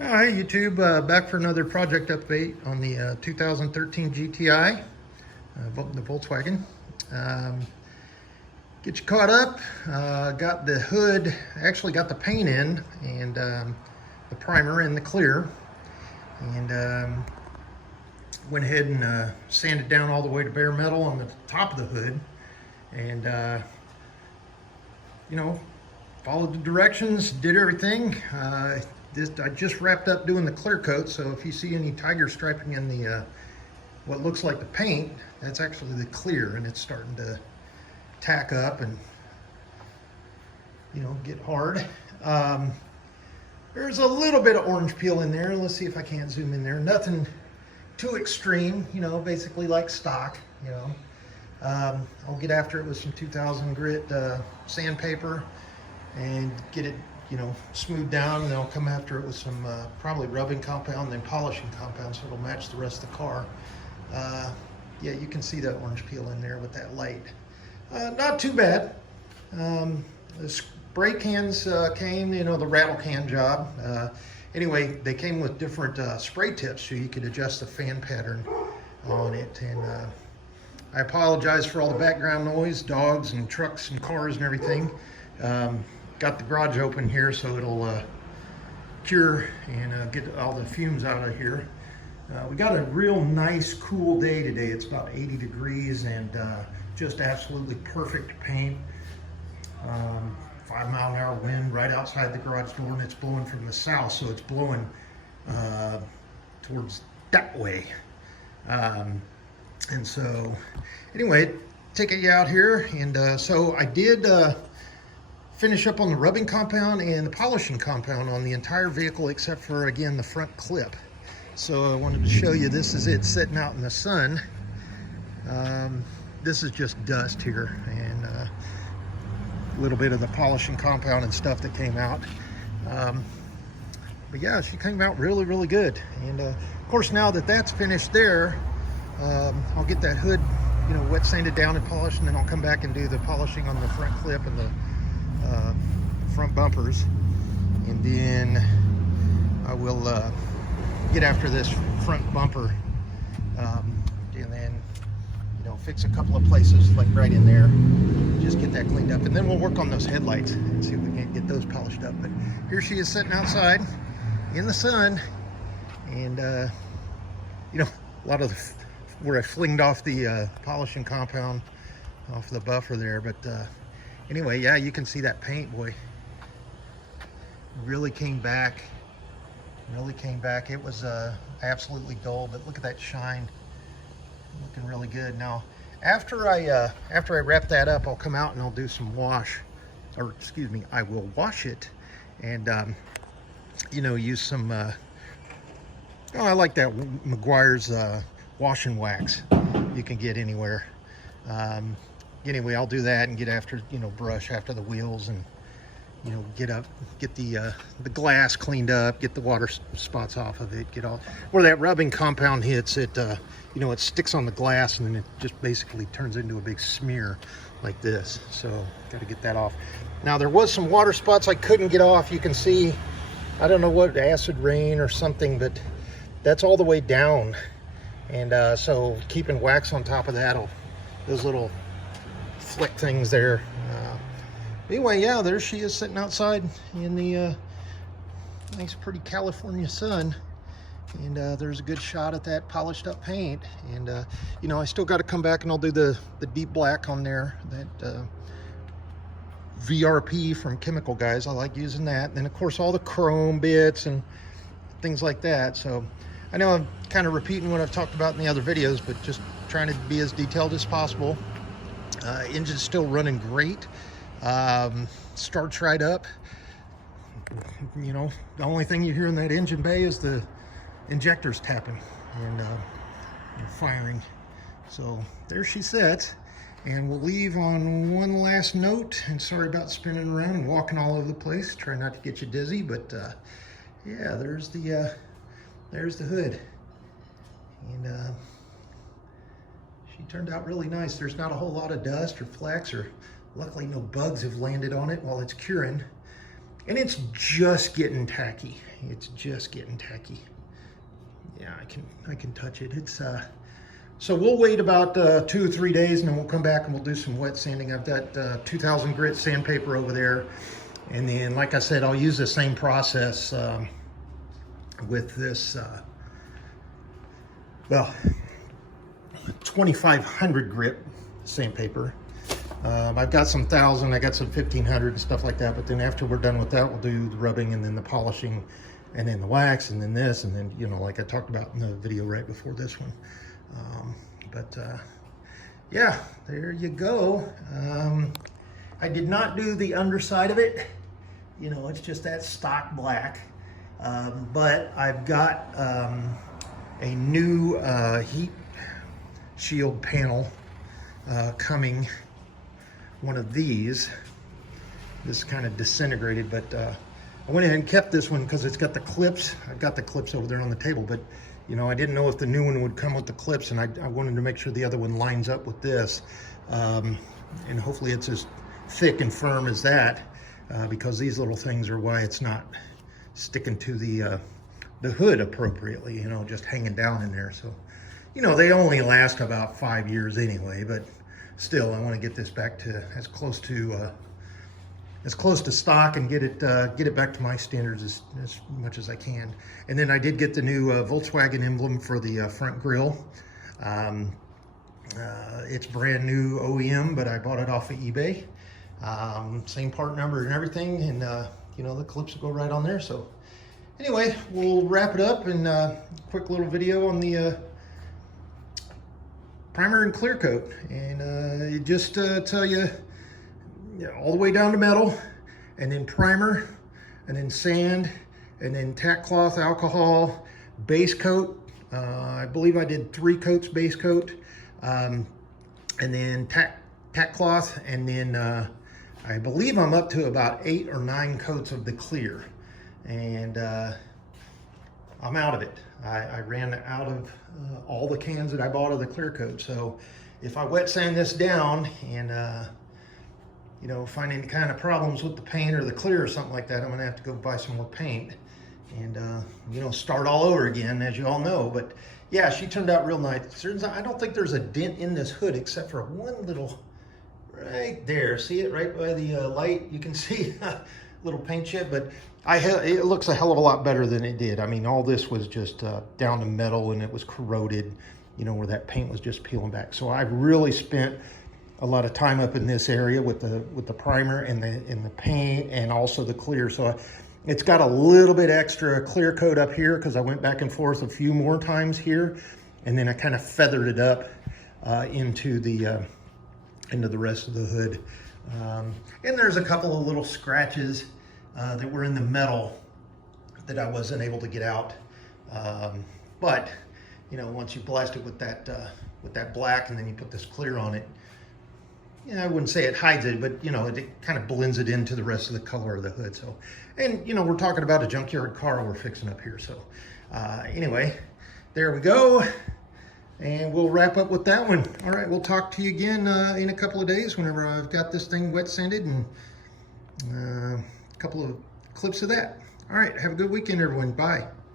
Hi YouTube, back for another project update on the 2013 GTI, the Volkswagen. Get you caught up, got the hood, actually got the paint in, and the primer in the clear, and went ahead and sanded down all the way to bare metal on the top of the hood, and followed the directions, did everything. I just wrapped up doing the clear coat, so if you see any tiger striping in the what looks like the paint, that's actually the clear, and it's starting to tack up and get hard. There's a little bit of orange peel in there. Let's see if I can't zoom in there. Nothing too extreme, basically like stock. I'll get after it with some 2000 grit sandpaper and get it smooth down, and then I'll come after it with some probably rubbing compound and then polishing compound, so it'll match the rest of the car. Yeah, you can see that orange peel in there with that light. Not too bad. The spray cans came, the rattle can job. Anyway, they came with different spray tips, so you could adjust the fan pattern on it. And I apologize for all the background noise, dogs and trucks and cars and everything. Got the garage open here so it'll cure and get all the fumes out of here. We got a real nice cool day today. It's about 80 degrees and just absolutely perfect paint. 5-mile-an-hour wind right outside the garage door, and it's blowing from the south, so it's blowing towards that way. And so anyway, taking you out here, and so I did finish up on the rubbing compound and the polishing compound on the entire vehicle, except for, again, the front clip. So I wanted to show you, this is it sitting out in the sun. This is just dust here, and a little bit of the polishing compound and stuff that came out. But yeah, she came out really, really good. And of course, now that that's finished there, I'll get that hood, wet sanded down and polished, and then I'll come back and do the polishing on the front clip and the front bumpers, and then I will get after this front bumper, and then fix a couple of places like right in there, just get that cleaned up, and then we'll work on those headlights and see if we can get those polished up. But here she is sitting outside in the sun, and a lot of where I flinged off the polishing compound off the buffer there, but anyway, yeah, you can see that paint, boy, really came back. It was absolutely dull, but look at that shine, looking really good. Now, after I wrap that up, I'll come out and I'll do some wash, or excuse me, I will wash it, and use some. I like that Meguiar's wash and wax you can get anywhere. Anyway, I'll do that and get after, brush after the wheels, and get the glass cleaned up, get the water spots off of it, get all where that rubbing compound hits it. It sticks on the glass, and then it just basically turns into a big smear like this. So got to get that off. Now, there was some water spots I couldn't get off. You can see, I don't know what, acid rain or something, but that's all the way down, and so keeping wax on top of that, those little flick things there. Anyway, yeah, there she is sitting outside in the nice pretty California sun, and there's a good shot at that polished up paint. And I still got to come back and I'll do the deep black on there, that VRP from Chemical Guys. I like using that, and then of course all the chrome bits and things like that. So I know I'm kind of repeating what I've talked about in the other videos, but just trying to be as detailed as possible. Engine's still running great. Starts right up. The only thing you hear in that engine bay is the injectors tapping and firing. So there she sits, and we'll leave on one last note. And sorry about spinning around and walking all over the place. Try not to get you dizzy, but yeah, there's the hood, and she turned out really nice. There's not a whole lot of dust or flecks, or luckily no bugs have landed on it while it's curing. And it's just getting tacky. it's just getting tacky. Yeah, I can touch it. It's so we'll wait about 2 or 3 days, and then we'll come back and we'll do some wet sanding. I've got 2000 grit sandpaper over there, and then like I said, I'll use the same process with this well, 2500 grit sandpaper. I've got some 1000, I got some 1500 and stuff like that, but then after we're done with that, we'll do the rubbing and then the polishing and then the wax and then this, and then, you know, like I talked about in the video right before this one. Yeah, there you go. I did not do the underside of it. You know, it's just that stock black. But I've got a new heat shield panel coming. One of these. This is kind of disintegrated, but I went ahead and kept this one because it's got the clips. I've got the clips over there on the table, but you know, I didn't know if the new one would come with the clips, and I wanted to make sure the other one lines up with this. And hopefully it's as thick and firm as that, because these little things are why it's not sticking to the hood appropriately, you know, just hanging down in there. So, you know, they only last about 5 years anyway, but still, I want to get this back to as close to stock and get it back to my standards as much as I can. And then I did get the new Volkswagen emblem for the front grille. It's brand new OEM, but I bought it off of eBay. Same part number and everything, and you know, the clips will go right on there. So anyway, we'll wrap it up, and quick little video on the primer and clear coat, and just tell you, all the way down to metal, and then primer, and then sand, and then tack cloth, alcohol, base coat. I believe I did 3 coats base coat, and then tack cloth, and then I believe I'm up to about 8 or 9 coats of the clear, and I'm out of it. I ran out of all the cans that I bought of the clear coat. So if I wet sand this down and you know, find any kind of problems with the paint or the clear or something like that, I'm gonna have to go buy some more paint and you know, start all over again, as you all know. But yeah, she turned out real nice. I don't think there's a dent in this hood except for one little right there. See it right by the light? You can see a little paint chip, but it looks a hell of a lot better than it did. I mean, all this was just down to metal, and it was corroded, you know, where that paint was just peeling back. So I really spent a lot of time up in this area with the primer and the paint, and also the clear. So it's got a little bit extra clear coat up here because I went back and forth a few more times here, and then I kind of feathered it up into the rest of the hood. And there's a couple of little scratches that were in the metal that I wasn't able to get out. But you know, once you blast it with that black, and then you put this clear on it, yeah, I wouldn't say it hides it, but you know, it kind of blends it into the rest of the color of the hood. So, and you know, we're talking about a junkyard car we're fixing up here. So anyway, there we go. And we'll wrap up with that one. All right, we'll talk to you again in a couple of days whenever I've got this thing wet sanded, and a couple of clips of that. All right, have a good weekend, everyone. Bye.